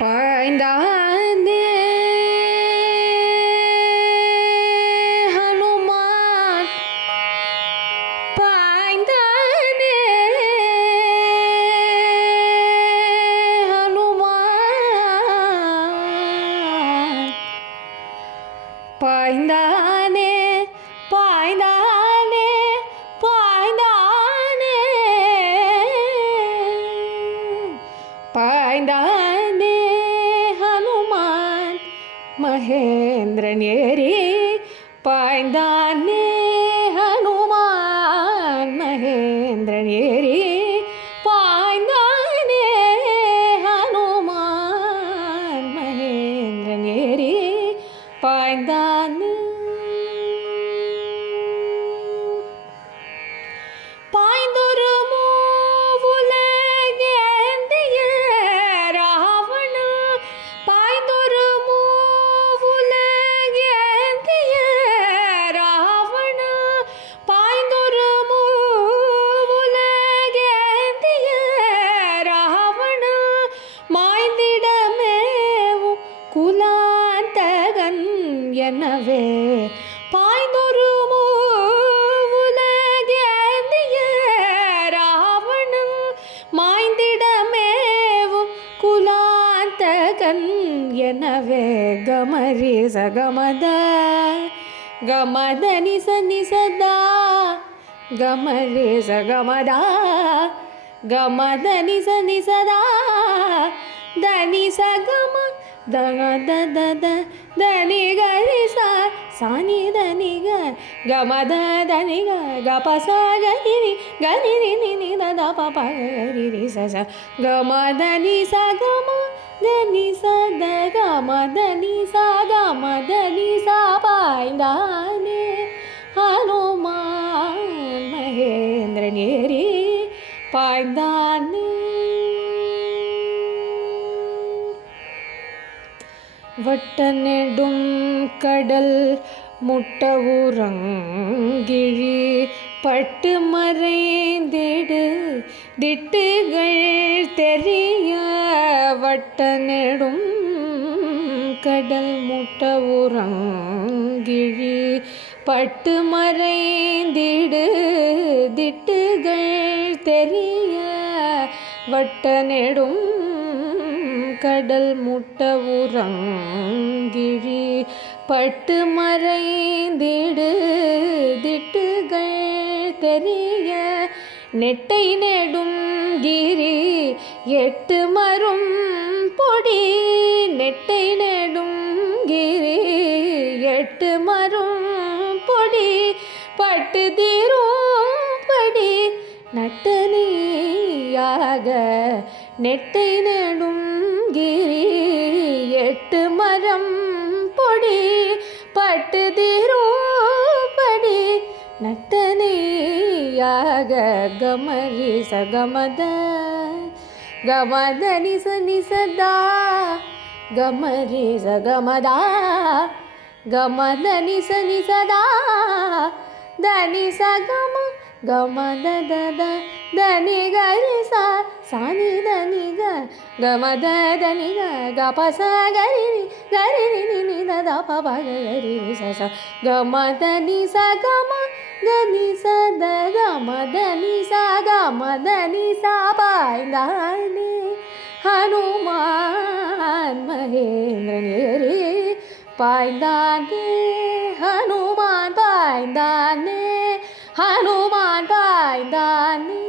பாய்ந்தானே ஹனுமான் பாய்ந்தானே ஹனுமான் பாய்ந்தானே பாய்ந்தானே பாய்ந்தானே பாய்ந்தானே ஹனுமான் மகேந்திரன் ஏறி பாய்ந்தானே ஹனுமான் மகேந்திரன் ஏறி பாய்ந்தானே ஹனுமான் மகேந்திரன் ஏறி பாய்ந்தானே பாய்ந்தொரு மூவுலகேந்திய ராவண பாய்ந்தொரு மூவுலகேந்திய ராவண பாய்ந்தொரு மூவுலகேந்திய ராவண மாய்ந்திடமேவும் குலாந்தகன் எனவே பாய்ந்தொரு மூவுலகேந்திய ராவண மாய்ந்திடமேவும் குலாந்தகன் எனவே கமரி சகமத கமத நிச நிசதா கமரி சகமதா கமத நிச நிசதா தனி சகம தக தத தனி கரி சானி தனி கமத தனி கபச கரி கரி நி தத பப கரி சச கமத நி சகம தனி சத கமத நி சகமத நி பாய்ந்தானே ஹனுமான் மகேந்திரன் ஏறி பாய்ந்தானே வட்ட நெடும் கடல் முட்ட உறங்கிழி பட்டு மறைந்திடு திட்டுகள் தெரிய வட்ட நெடும் கடல் முட்ட உறங்கிழி பட்டு மறைந்திடு திட்டுகள் தெரிய வட்ட நெடும் கடல் முட்ட உறங்கிழி பட்டு மறைந்திடு திட்டுகள் தெரிய நெட்டை நெடும் கிரி எட்டு மரும் பொடி நெட்டை நெடும் கிரி எட்டு மரும் பொடி பட்டு தீரும் படி நட்டனியாக நெட்டை நெடும் கிரி எட்டு மரம் பொடி பட்டு தீரோபடி நட்டனியாக கமரி சகமத கமத நிச நிசதா கமரி சகமதா கமத நிச நிசதா தனி சகம கமத தத தனி கரி சானி தனி கமத தனி கபச கரி கரி நி தத பப கரி சச கமத நி சகம கனி சத கமத நி சகமத நி பாய்ந்தானே ஹனுமான் மகேந்திரன் ஏறி பாய்ந்தானே ஹனுமான் பாய்ந்தானே ஹனுமான் பாய்ந்தானே